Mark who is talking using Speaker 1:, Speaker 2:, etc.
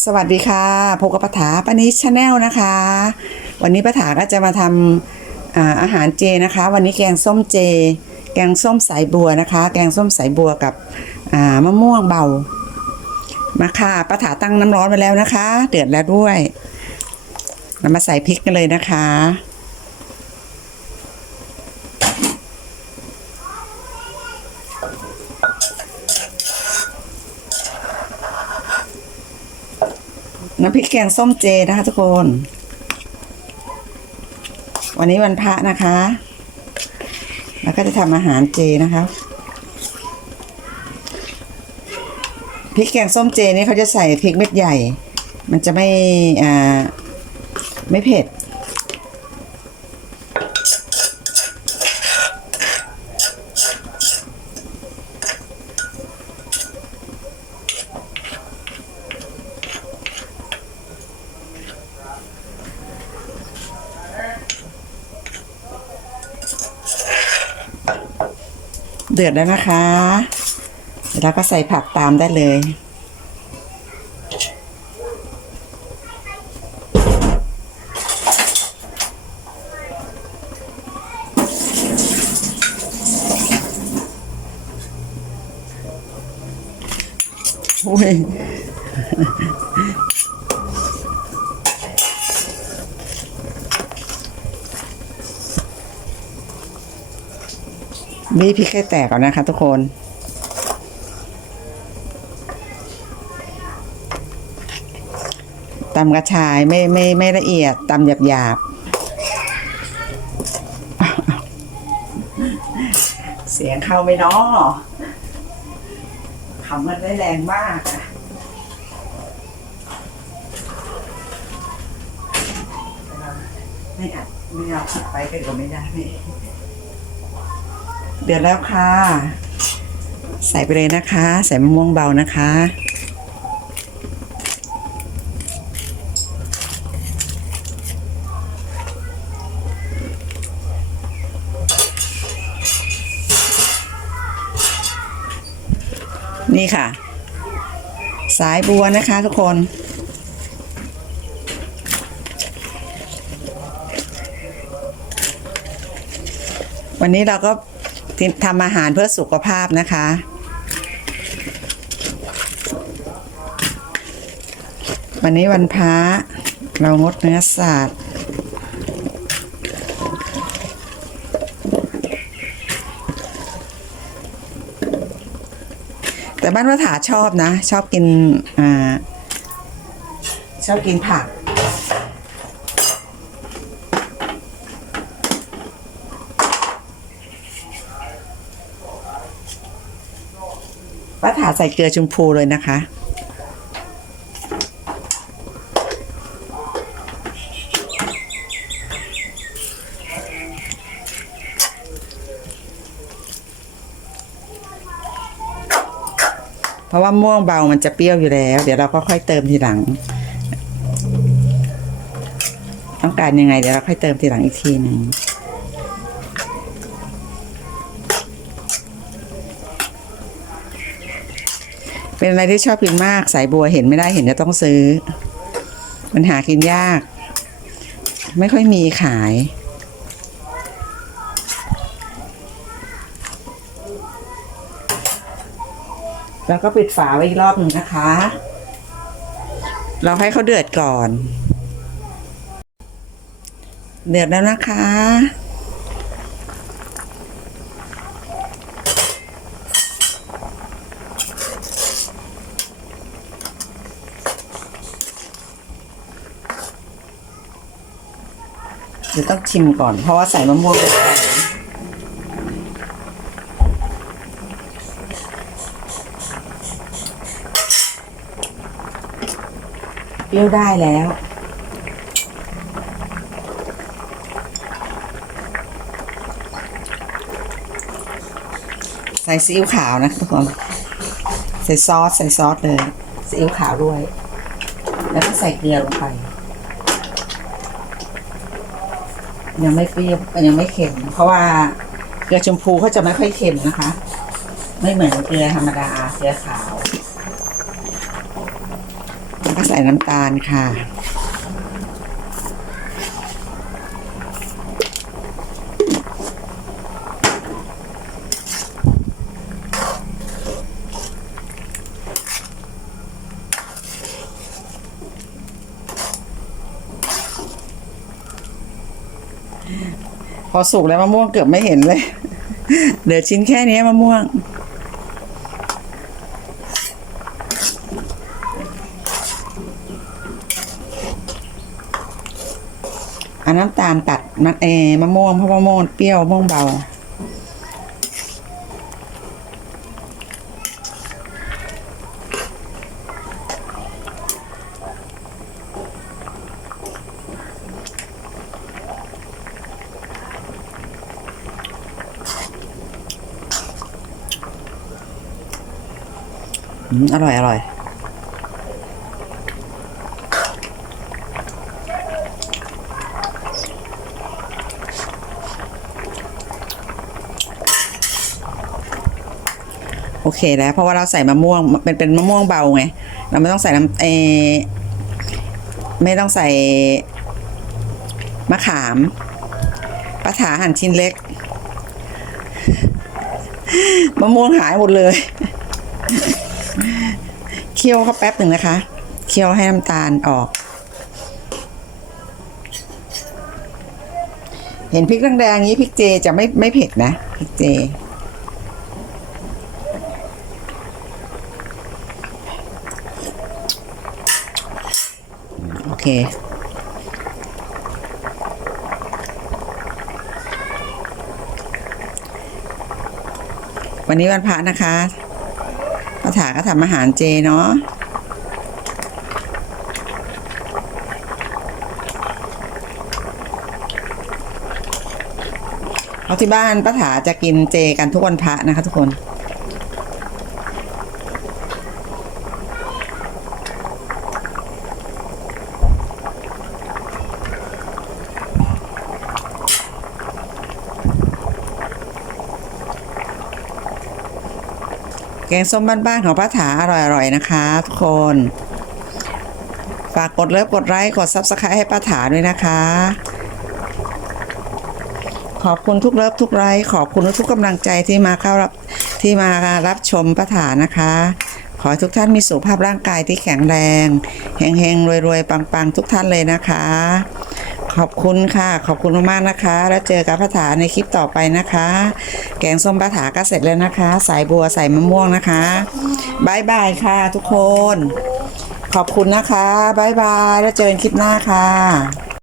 Speaker 1: สวัสดีค่ะพบกับปถาปนิชชาแนลนะคะ วันนี้ปถาก็จะมาทำอาอาหารเจนะคะ วันนี้แกงส้มเจ แกงส้มสายบัวนะคะ แกงส้มสายบัวกับมะม่วงเบา มาค่ะปถาตั้งน้ำร้อนไว้แล้วนะคะ เดือดแล้วด้วยเรามาใส่พริกกันเลยนะคะ น้ำพริกแกงส้มเจนะคะทุกคน วันนี้วันพระนะคะ แล้วก็จะทำอาหารเจนะคะพริกแกงส้มเจนี่เขาจะใส่พริกเม็ดใหญ่ มันจะไม่อ่าไม่เผ็ด เดือดแล้วนะคะเดี๋ยวก็ใส่ผักตามได้เลย โอ้ย บีบพริกให้แตกก่อนนะคะ ทุกคนตำกระชายไม่ไม่ไม่ละเอียดตำหยาบหยาบเสียงเข้าไม่น้อขำมันได้แรงมากอะไม่อัดไม่เอาอัดไปก็เดี๋ยวไม่ได้ เดือดแล้วค่ะ ใส่ไปเลยนะคะ ใส่มะม่วงเบานะคะ นี่ค่ะ สายบัวนะคะทุกคนวันนี้เราก็ ทำอาหารเพื่อสุขภาพนะคะ วันนี้วันพระเรางดเนื้อสัตว์แต่บ้านวัฏาชอบนะ ชอบกินอชอบกินผัก ป้าถาใส่เกลือชมพูเลยนะคะ เพราะว่าม่วงเบามันจะเปรี้ยวอยู่แล้ว เดี๋ยวเราก็ค่อยเติมทีหลัง ต้องการยังไงเดี๋ยวเราค่อยเติมทีหลังอีกทีหนึ่ง เป็นอะไรที่ชอบกินมาก สายบัวเห็นไม่ได้เห็นจะต้องซื้อ มันหากินยาก ไม่ค่อยมีขายแล้วก็ปิดฝาไว้อีกรอบหนึ่งนะคะ เราให้เขาเดือดก่อน เดือดแล้วนะคะ เดี๋ยวต้องชิมก่อน เพราะว่าใส่มะม่วงลงไปเปรี้ยวได้แล้ว ใส่ซีอิ๊วขาวนะทุกคนใส่ซอส ใส่ซอสเลยซีอิ๊วขาวด้วย แล้วก็ใส่เกลือลงไป ยังไม่เปรี้ยวยังไม่เค็ม เพราะว่าเกลือชมพูเขาจะไม่ค่อยเค็มนะคะ ไม่เหมือนเกลือธรรมดาเกลือขาวแล้วก็ใส่น้ำตาลค่ะ พอสุกแล้วมะม่วงเกือบไม่เห็นเลย เหลือชิ้นแค่นี้มะม่วง เอาน้ำตาลตัดมันเออมะม่วงเพราะมะม่วงเปรี้ยวมะม่วงเบา อร่อย อร่อย โอเคแล้ว เพราะว่าเราใส่มะม่วงเป็นเป็นมะม่วงเบาไง เราไม่ต้องใส่น้ำเอไม่ต้องใส่มะขามปะถาหั่นชิ้นเล็กมะม่วงหายหมดเลย เคี่ยวเขาแป๊บหนึ่งนะคะ เคี่ยวให้น้ำตาลออก เห็นพริกแดงๆนี้พริกเจจะไม่ไม่เผ็ดนะพริกเจโอเควันนี้วันพระนะคะ ป้าถาก็ทำอาหารเจเนาะเอาที่บ้านป้าถาจะกินเจกันทุกวันพระนะคะทุกคน กงส้มบ้านๆของป้าถาอร่อยๆนะคะทุกคน ฝากกดเลิฟกดไลค์กดซับสไครต์ให้ป้าถาด้วยนะคะ ขอบคุณทุกเลิฟทุกไลค์ขอบคุณทุกกำลังใจที่มาเข้ารับที่มารับชมป้าถานะคะ ขอให้ทุกท่านมีสุขภาพร่างกายที่แข็งแรงเฮงๆรวยๆปังๆ ทุกท่านเลยนะคะ ขอบคุณค่ะ ขอบคุณมากๆนะคะ แล้วเจอกับพระถาในคลิปต่อไปนะคะ แกงส้มพระถาก็เสร็จแล้วนะคะ สายบัวใส่มะม่วงนะคะบายบายค่ะทุกคน ขอบคุณนะคะบายบาย แล้วเจอกันคลิปหน้าค่ะ